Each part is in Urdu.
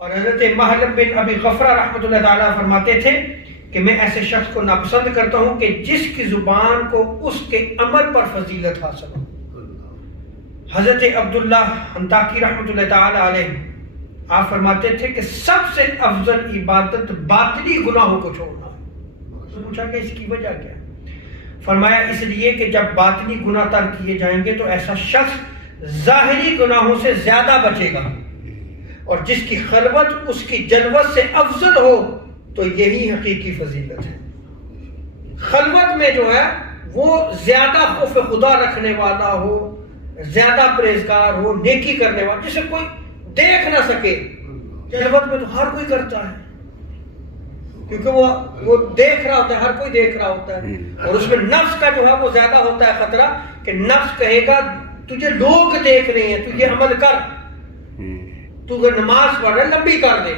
اور حضرت محلب بن ابی غفرہ رحمۃ اللہ تعالیٰ فرماتے تھے کہ میں ایسے شخص کو ناپسند کرتا ہوں کہ جس کی زبان کو اس کے عمل پر فضیلت حاصل ہو۔ حضرت عبداللہ حنطاکی رحمۃ اللہ تعالیٰ علیہ آپ فرماتے تھے کہ سب سے افضل عبادت باطنی گناہوں کو چھوڑنا ہے۔ پوچھا کہ اس کی وجہ کیا؟ فرمایا اس لیے کہ جب باطنی گناہ ترک کیے جائیں گے تو ایسا شخص ظاہری گناہوں سے زیادہ بچے گا، اور جس کی خلوت اس کی جلوت سے افضل ہو تو یہی حقیقی فضیلت ہے۔ خلوت میں جو ہے وہ زیادہ خوف خدا رکھنے والا ہو، زیادہ پرہیزگار ہو، نیکی کرنے والا، جسے کوئی دیکھ نہ سکے۔ جلوت میں تو ہر کوئی کرتا ہے، کیونکہ وہ دیکھ رہا ہوتا ہے، ہر کوئی دیکھ رہا ہوتا ہے، اور اس میں نفس کا جو ہے وہ زیادہ ہوتا ہے خطرہ کہ نفس کہے گا تجھے لوگ دیکھ رہے ہیں، تو یہ عمل کر، تو اگر نماز پڑھ رہا ہے لمبی کر دے،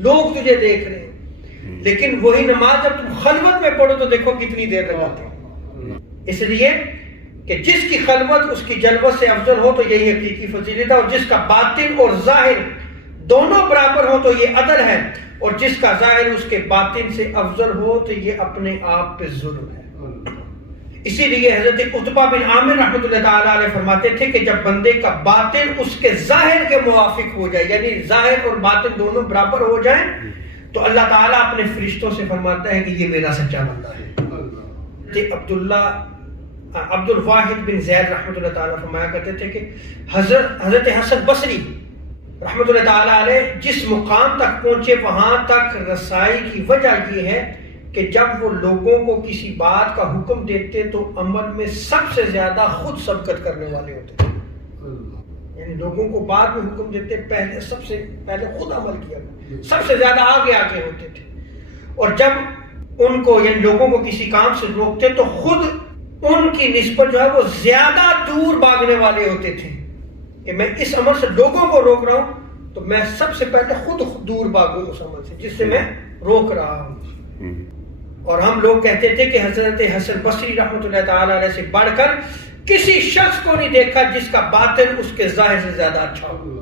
لوگ تجھے دیکھ رہے ہیں۔ لیکن وہی نماز جب تم خلوت میں پڑھو تو دیکھو کتنی دیر لگاتے ہیں۔ اس لیے کہ جس کی خلوت اس کی جلوت سے افضل ہو تو یہی حقیقی فضیلت ہے، اور جس کا باطن اور ظاہر دونوں برابر ہو تو یہ عدل ہے، اور جس کا ظاہر اس کے باطن سے افضل ہو تو یہ اپنے آپ پہ ظلم ہے۔ اسی لیے حضرت عتبہ بن عامر رحمۃ اللہ تعالیٰ علیہ فرماتے تھے کہ جب بندے کا باطن اس کے ظاہر کے موافق ہو جائے، یعنی ظاہر اور باطن دونوں برابر ہو جائیں، تو اللہ تعالیٰ اپنے فرشتوں سے فرماتا ہے کہ یہ میرا سچا بندہ ہے۔ عبد الواحد بن زید رحمۃ اللہ تعالیٰ فرمایا کرتے تھے کہ حضرت حسن بصری رحمۃ اللہ تعالیٰ علیہ جس مقام تک پہنچے وہاں تک رسائی کی وجہ یہ ہے کہ جب وہ لوگوں کو کسی بات کا حکم دیتے تو عمل میں سب سے زیادہ خود سبقت کرنے والے ہوتے تھے، یعنی لوگوں کو بعد میں حکم دیتے پہلے سب سے پہلے خود عمل کیا، سب سے زیادہ آگے ہوتے تھے، اور جب ان کو یعنی لوگوں کو کسی کام سے روکتے تو خود ان کی نسبت جو ہے وہ زیادہ دور بھاگنے والے ہوتے تھے کہ میں اس عمل سے لوگوں کو روک رہا ہوں تو میں سب سے پہلے خود دور بھاگوں اس عمل سے جس سے میں روک رہا ہوں۔ اور ہم لوگ کہتے تھے کہ حضرت حسن بصری رحمۃ اللہ تعالیٰ علیہ سے بڑھ کر کسی شخص کو نہیں دیکھا جس کا باطن اس کے ظاہر سے زیادہ اچھا ہو۔